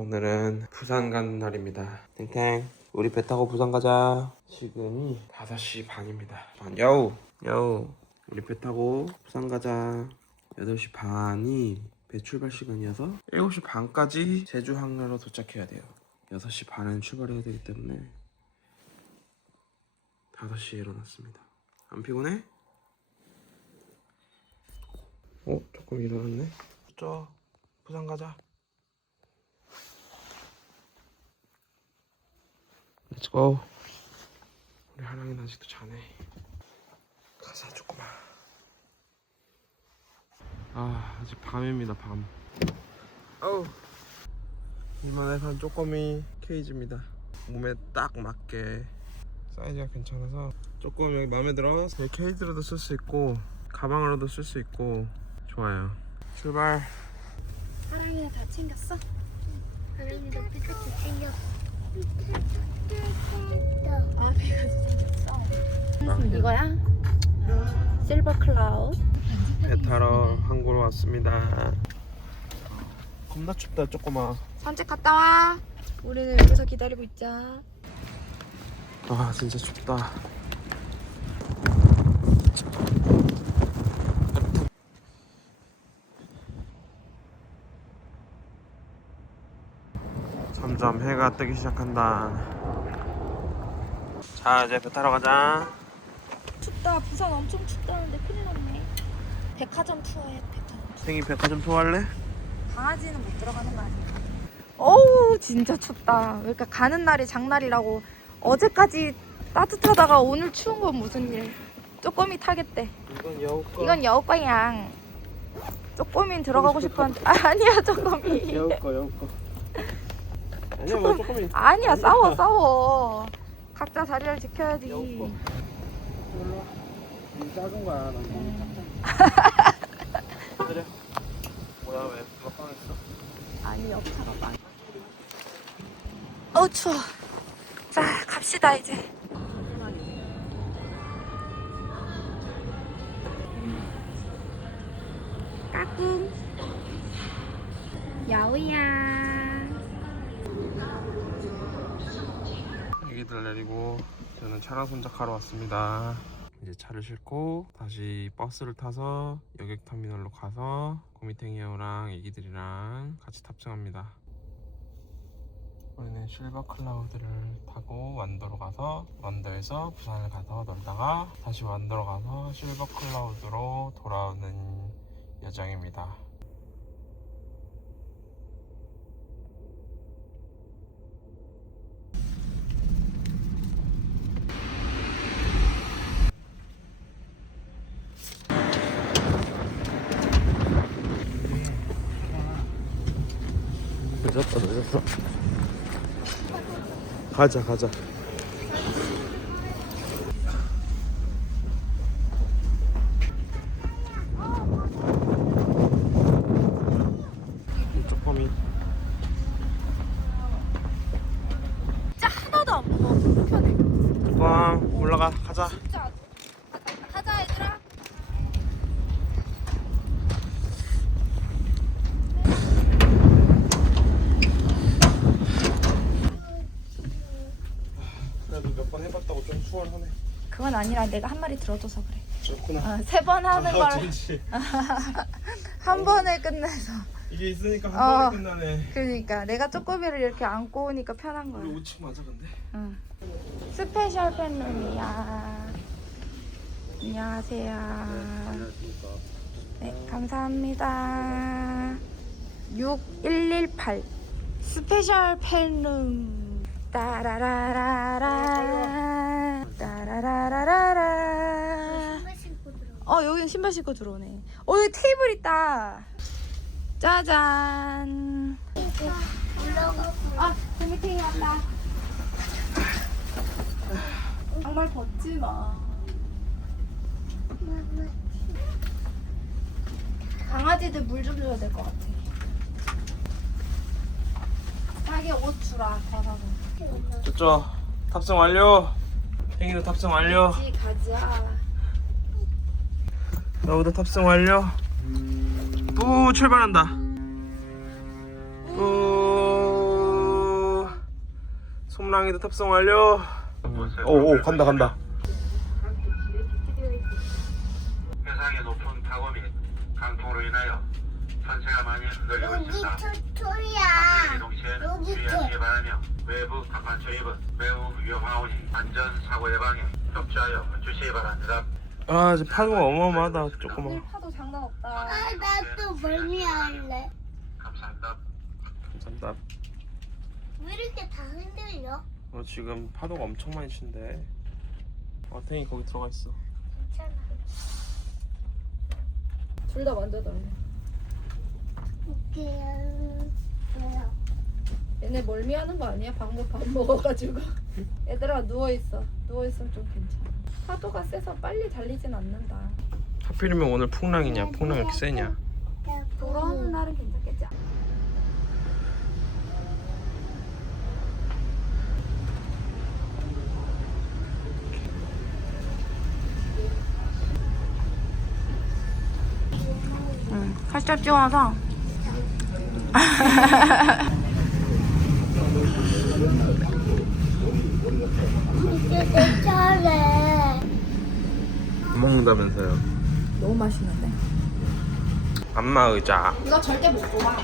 오늘은 부산 가는 날입니다. 탱탱 우리 배 타고 부산 가자. 지금이 5시 반입니다. 야우 우리 배 타고 부산 가자. 8시 반이 배 출발 시간이어서 7시 반까지 제주 항로로 도착해야 돼요. 6시 반엔 출발해야 되기 때문에 5시에 일어났습니다. 안 피곤해? 조금 일어났네. 부산 가자. 렛츠고. 우리 하랑이는 아직도 자네. 가자 조금만. 아직 밤입니다. 밤. 이만에 산 쪼꼬미 케이지입니다. 몸에 딱 맞게 사이즈가 괜찮아서 조금 여기 마음에 들어. 케이지로도 쓸 수 있고 가방으로도 쓸 수 있고 좋아요. 출발. 하랑이는 다 챙겼어? 하랑이도 피카츄 챙겼어. 아, 피카츄 챙겼어. 이거야? 실버 클라우드. 배 타러 항구로 왔습니다. 겁나 춥다 쪼꼬마. 산책 갔다 와. 우리는 여기서 기다리고 있자. 진짜 춥다. 점점 해가 뜨기 시작한다. 자 이제 배 타러 가자. 춥다. 부산 엄청 춥다는데 큰일 났네. 백화점 투어해. 백화점. 생이 백화점 투어할래? 강아지는 못 들어가는 거 아니야? 어우 진짜 춥다. 그러니까 가는 날이 장날이라고. 어제까지 따뜻하다가 오늘 추운 건 무슨 일. 쪼꼬미 타겠대. 이건 여우꺼. 이건 여우꺼야. 쪼꼬미는 들어가고 싶었는데 아니야 쪼꼬미. 여우꺼. 아니야 뭐 쪼꼬미. 아니야 싸워. 각자 자리를 지켜야지. 여우꺼. 니 작은 거야. 난 몸이 그래. 뭐야 왜 밥방했어? 아니 옆차가 많아. 추워. 자 갑시다 이제. 까꿍. 야우야. 애기들 내리고 저는 차량 손잡하러 왔습니다. 이제 차를 싣고 다시 버스를 타서 여객터미널로 가서 고미탱이형이랑 애기들이랑 같이 탑승합니다. 우리는 실버 클라우드를 타고 완도로 가서 완도에서 부산을 가서 놀다가 다시 완도로 가서 실버 클라우드로 돌아오는 여정입니다. 늦었어. 가자. 쪼꼬미. 진짜 하나도 안 무거워. 불편해. 꽝 올라가. 가자. 진짜. 가자 얘들아. 그래도 몇 번 해봤다고 좀 수월하네. 그건 아니라 내가 한 마리 들어줘서 그래. 그렇구나. 3번 하는 걸 좋지. 한 번에 끝내서. 이게 있으니까 한 번에 끝나네. 그러니까 내가 쪼꼬미를 이렇게 안고 오니까 편한 우리 거야. 5층 맞아 근데? 응. 스페셜 팬룸이야. 안녕하세요. 안녕하십니까. 네, 감사합니다. 6118 스페셜 팬룸. 따라라라라 따라라라라. 여긴 신발 신고 들어오네. 여기 테이블 있다. 짜잔. 재미탱이 왔다. 양말 벗지 마. 강아지들 물 좀 줘야 될 것 같아. 자기 옷 주라. 벗어서. 저쪽 탑승 완료. 팽이도 탑승 완료. 가자. 너보다 탑승 완료. 뿌 출발한다. 뿌 솜랑이도 탑승 완료. 오 간다. 해상의 높은 파고 및 강풍으로 인하여 선체가 많이 흔들리고 있습니다. 토토야. 이동 시에는 주의하시기 바라며 외부 갑판 초입은 매우 위험하오니 안전 사고 예방에 협조하여 주시기 바랍니다. 아 이제 파도가 어마어마하다. 오늘 조금만. 파도 장난 없다. 나또 멀미할래. 감사합니다. 감사합니다. 왜 이렇게 다 흔들려? 지금 파도가 엄청 많이 친대. 탱이 거기 들어가 있어. 괜찮아. 둘 다 만져달래. 뭐야? 얘네 멀미하는 거 아니야? 방금 밥 먹어가지고. 얘들아 누워있어. 누워있으면 좀 괜찮아. 파도가 세서 빨리 달리진 않는다. 하필이면 오늘 풍랑이냐? 풍랑 이렇게 세냐? 돌아오는 날은 괜찮겠지? 살짝 찍어서 이게 잘해. 안 먹는다면서요? 너무 맛있는데? 안마 의자. 이거 절대 못 뽑아.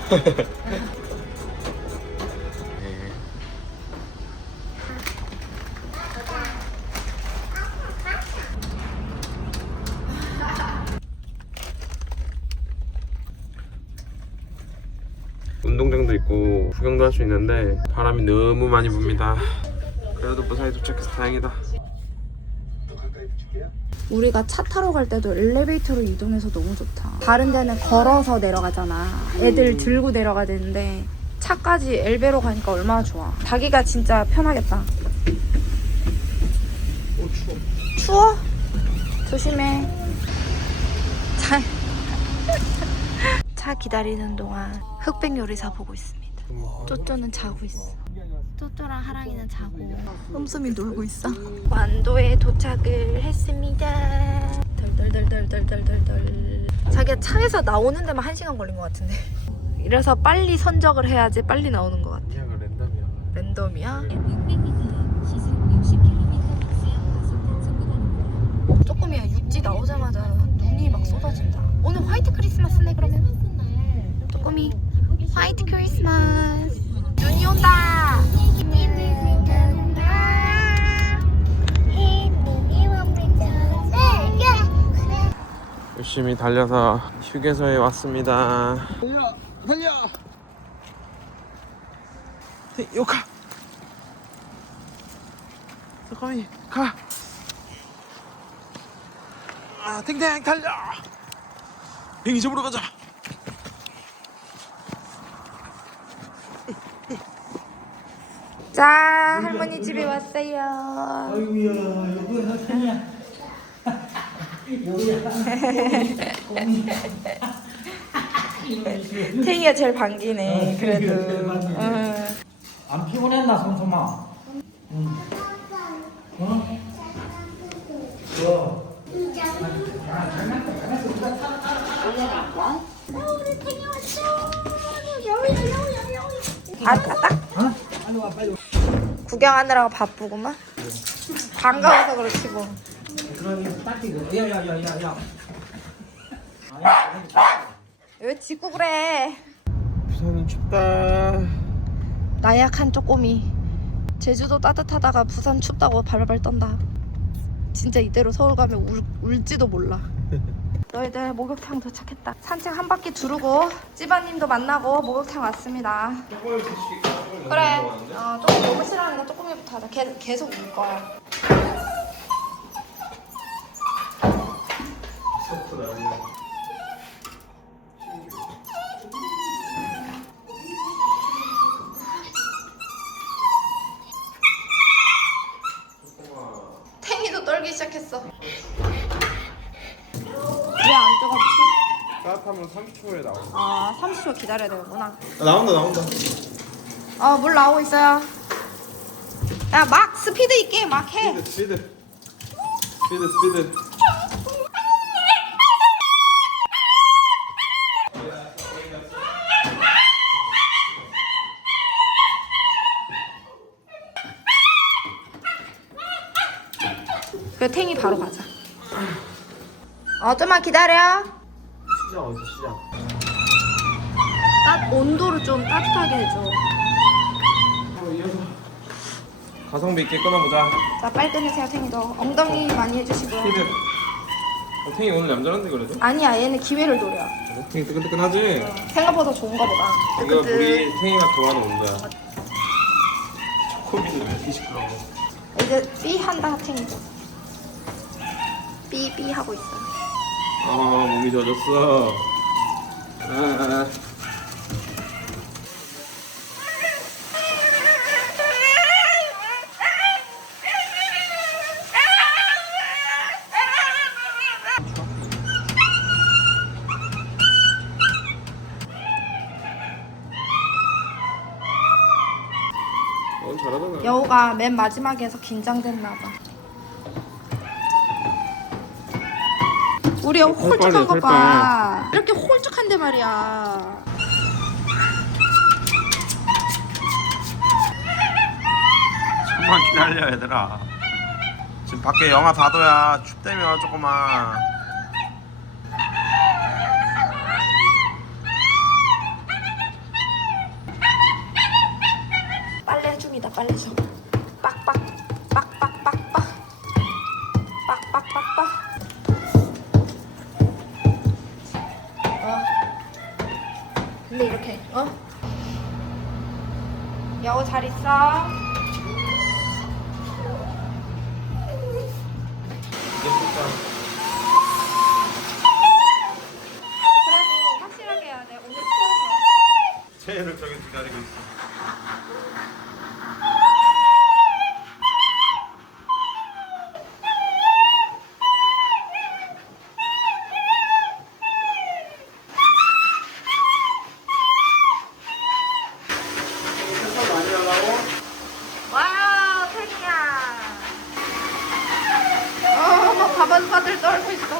운동장도 있고 구경도 할 수 있는데 바람이 너무 많이 붑니다. 그래도 무사히 도착해서 다행이다. 우리가 차 타러 갈 때도 엘리베이터로 이동해서 너무 좋다. 다른 데는 걸어서 내려가잖아. 애들 들고 내려가야 되는데 차까지 엘베로 가니까 얼마나 좋아. 자기가 진짜 편하겠다. 추워? 조심해. 차 기다리는 동안 흑백 요리사 보고 있습니다. 쪼쪼는 자고 있어. 쪼쪼랑 하랑이는 자고 흠숨이 놀고 있어. 완도에 도착을 했습니다. 덜덜덜덜덜덜덜. 자기가 차에서 나오는 데만 1시간 걸린 것 같은데. 이래서 빨리 선적을 해야지 빨리 나오는 것 같아. 그냥 랜덤이야. 랜덤이야? 조금이야. 육지 나오자마자 눈이 막 쏟아진다. 오늘 화이트 크리스마스네 그러면? 조금이 화이트 크리스마스. 눈이 온다. 열심히 달려서 휴게소에 왔습니다. 달려! 요가! 잠깐만 가! 탱탱 달려! 뱅이 잡으러 가자! 자, 할머니 집에 왔어요. 아이고야, 여기야, 그냥. 여기야. 탱이가 제일 반기네. 그래도. 응. 안 피곤했나, 손소마? 응. 어? 어. 딱 어? 빨리 와, 빨리 와. 구경하느라고 바쁘구만. 반가워서 그렇지 뭐. 그러니 딱히 그, 야. 왜 짖고 그래? 부산은 춥다. 나약한 쪼꼬미. 제주도 따뜻하다가 부산 춥다고 발발 떤다. 진짜 이대로 서울 가면 울지도 몰라. 너희들 목욕탕 도착했다. 산책 한 바퀴 두르고 찌바님도 만나고 목욕탕 왔습니다. 그래. 조금 너무 싫어하니까 쪼꼬미부터 하자. 계속 울 거야. 탱이도 떨기 시작했어. 왜 안 뜨겁지? 따뜻하면 30초에 나온다. 30초 기다려야 되는구나. 나온다. 물 나오고 있어요. 야, 막 스피드 있게 막 해. 스피드. 그래 탱이 바로 가자. 좀만 기다려. 시작 어디서 시작? 온도를 좀 따뜻하게 해줘. 이어서 가성비 있게 끊어보자. 자 빨리 끊으세요 탱이도. 엉덩이 많이 해주시고. 히드. 탱이 오늘 얌전한데 그래도? 아니야 얘는 기회를 노려. 탱이 뜨끈뜨끈하지? 생각보다 좋은가 보다. 이거 우리 탱이가 좋아하는 온도야. 초코비도 몇 개씩 들어가. 이제 삐 한다 탱이도. 삐 하고 있어. 몸이 젖었어. 잘하잖아. 여우가 맨 마지막에 해서 긴장됐나 봐. 우리 여우 홀쭉한 거 봐. 이렇게 홀쭉한데 말이야. 조금만 기다려 얘들아. 지금 밖에 영하 4도야. 춥다며 조금만. 빨래 해줍니다. 빨래 좀. 빡빡 빡빡빡빡 빡빡빡빡. 근데 이렇게 여우 잘 있어. 그래도 확실하게 해야 돼. 오늘 추워서. 새해를 저기 기다리고 있어. 와우, 태기야. 막 바들바들 떨고 있어.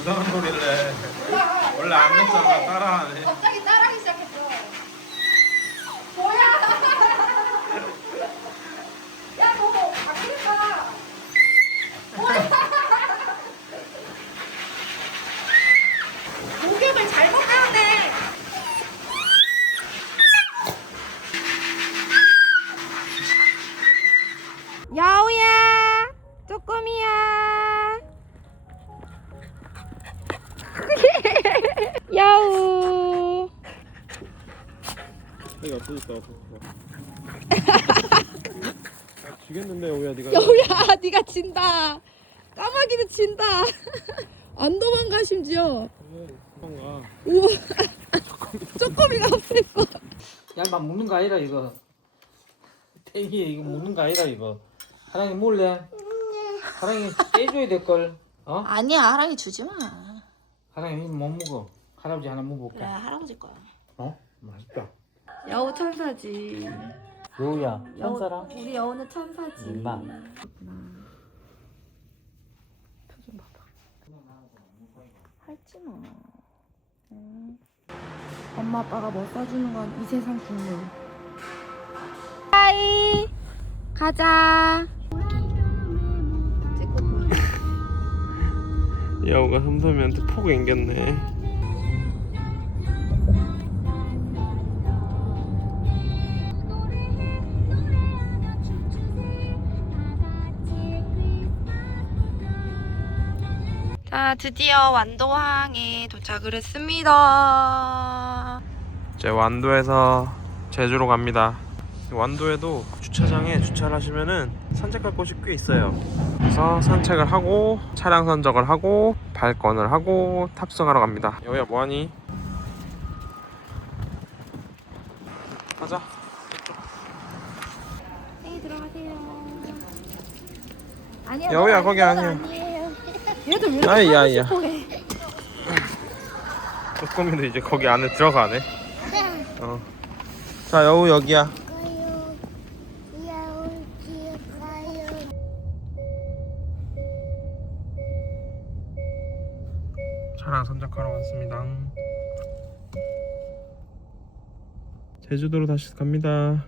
이상한 소리래. 원래 안 냈잖아. 따라하네. 갑자기 따라하기 시작했어. 뭐야? 야, 너 바뀌니까. 뭐야? 목욕을 잘못 하네. 야우야, 쪼꼬미야. 야우. 이거 없어졌다. 지겠는데 여우야 네가. 여우야, 네가 진다. 까마귀는 진다. 안 도망가 심지어. 도망가. 우와. 쪼꼬미가 없었어. 야, 먹는 거 아니라 이거. 태기 이거 먹는 거 아니라 이거. 하랑이 몰래. 하랑이 떼줘야 될 걸. 아니야, 하랑이 주지 마. 하랑이 못 먹어. 할아버지 하나 먹어볼까? 그래, 할아버지 거야. 맛있다. 여우 천사지. 여우야, 천사라. 우리 여우는 천사지. 임마. 표정 봐봐. 할지 마. 엄마 아빠가 뭐 싸주는 건 이 세상 국물. 하이, 가자. 찍고 보여. 여우가 흠섬이한테 폭 앵겼네. 자, 드디어 완도항에 도착을 했습니다. 이제 완도에서 제주로 갑니다. 완도에도 주차장에 주차를 하시면은 산책할 곳이 꽤 있어요. 그래서 산책을 하고 차량 선적을 하고 발권을 하고 탑승하러 갑니다. 여우야 뭐하니? 가자. 네, 들어가세요. 아니야, 여우야, 너 거기 넌 아니야. 아니에요. 얘도 왜 이렇게 아이야. 하고 싶어 해? 쪼꼬미도 이제 거기 안에 들어가네. 자 여우 여기야. 가요. 야옹 가요. 바다 선착하러 왔습니다. 제주도로 다시 갑니다.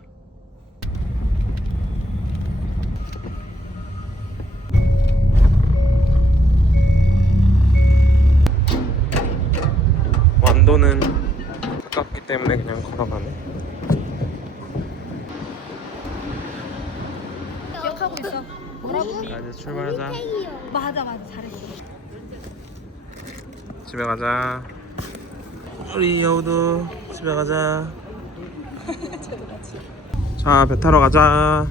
완도는 가깝기 때문에 그냥 걸어가네. 기억하고 있어. 뭐라고? 자, 이제 출발하자. 맞아 잘했어. 집에 가자. 우리 여우도 집에 가자. 자, 배 타러 가자.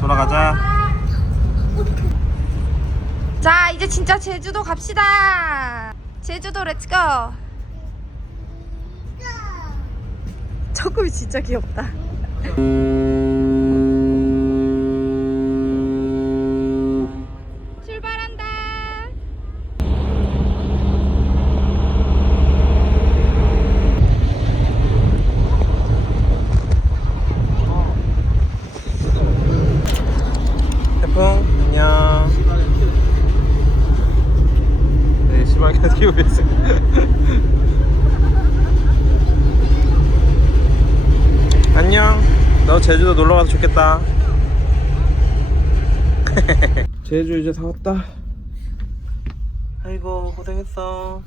돌아가자. 자 이제 진짜 제주도 갑시다. 제주도 렛츠고. 조금이 진짜 귀엽다. 출발한다. 태풍 안녕. 네, 심하게 뛰고 있어요. 안녕. 너 제주도 놀러 가서 좋겠다. 제주 이제 다 왔다. 아이고 고생했어.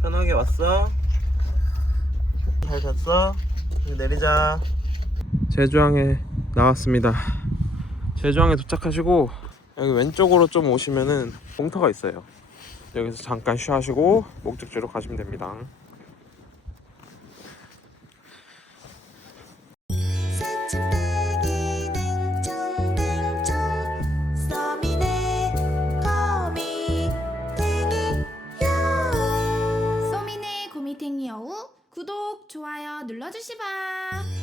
편하게 왔어? 잘 잤어? 이제 내리자. 제주항에 나왔습니다. 제주항에 도착하시고 여기 왼쪽으로 좀 오시면은 공터가 있어요. 여기서 잠깐 쉬하시고 목적지로 가시면 됩니다. 소민의 고미탱이 여우 구독 좋아요 눌러주시바.